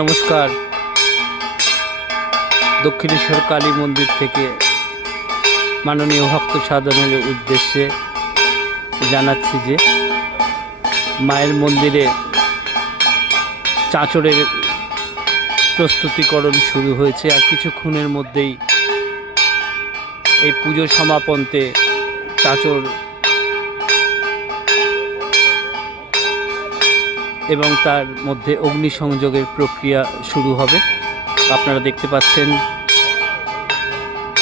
নমস্কার। দক্ষিণেশ্বর কালী মন্দির থেকে মাননীয় ভক্ত সাধনের উদ্দেশ্যে জানাচ্ছি যে, মায়ের মন্দিরে চাঁচড়ের প্রস্তুতিকরণ শুরু হয়েছে আর কিছুক্ষণের মধ্যেই এই পুজো সমাপনতে চাঁচড় এবং তার মধ্যে অগ্নিসংযোগের প্রক্রিয়া শুরু হবে। আপনারা দেখতে পাচ্ছেন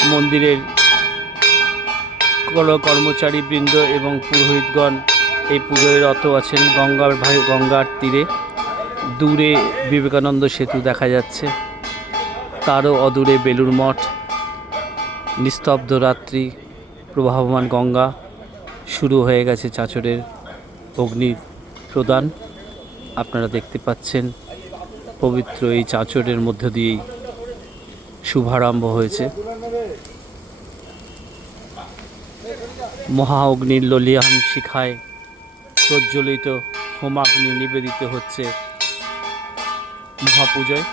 মন্দিরের কর- কর্মচারীবৃন্দ এবং পুরোহিতগণ এই পুজোয় রত আছেন। গঙ্গার ভাই, গঙ্গার তীরে দূরে বিবেকানন্দ সেতু দেখা যাচ্ছে। তারও অদূরে বেলুর মঠ, নিস্তব্ধ রাত্রি, প্রবাহমান গঙ্গা শুরু হয়ে গেছে চাচরের অগ্নি প্রদান আপনারা দেখতে পাচ্ছেন, পবিত্র এই চাঁচরের মধ্য দিয়েই শুভারম্ভ হয়েছে। মহা অগ্নির ললিয়াম শিখায় প্রজ্বলিত হোমাগ্নি নিবেদিত হচ্ছে মহাপূজায়।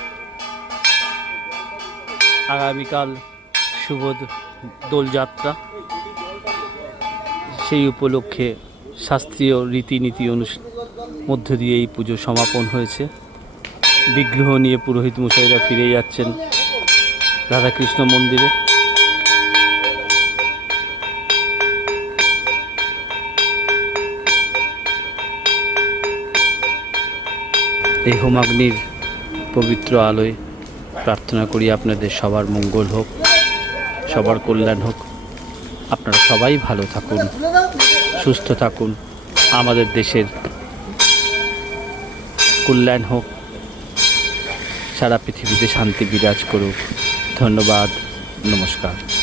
আগামীকাল শুভ দোলযাত্রা। সেই উপলক্ষে শাস্ত্রীয় রীতিনীতি অনুষ্ঠান মধ্য দিয়ে এই পুজো সমাপন হয়েছে। বিগ্রহ নিয়ে পুরোহিত মশাইরা ফিরে যাচ্ছেন রাধাকৃষ্ণ মন্দিরে। এই হোমাগ্নির পবিত্র আলোয় প্রার্থনা করি আপনাদের সবার মঙ্গল হোক, সবার কল্যাণ হোক। আপনারা সবাই ভালো থাকুন, সুস্থ থাকুন। আমাদের দেশের কল্যাণ হোক। সারা পৃথিবীতে শান্তি বিরাজ করুক। ধন্যবাদ। নমস্কার।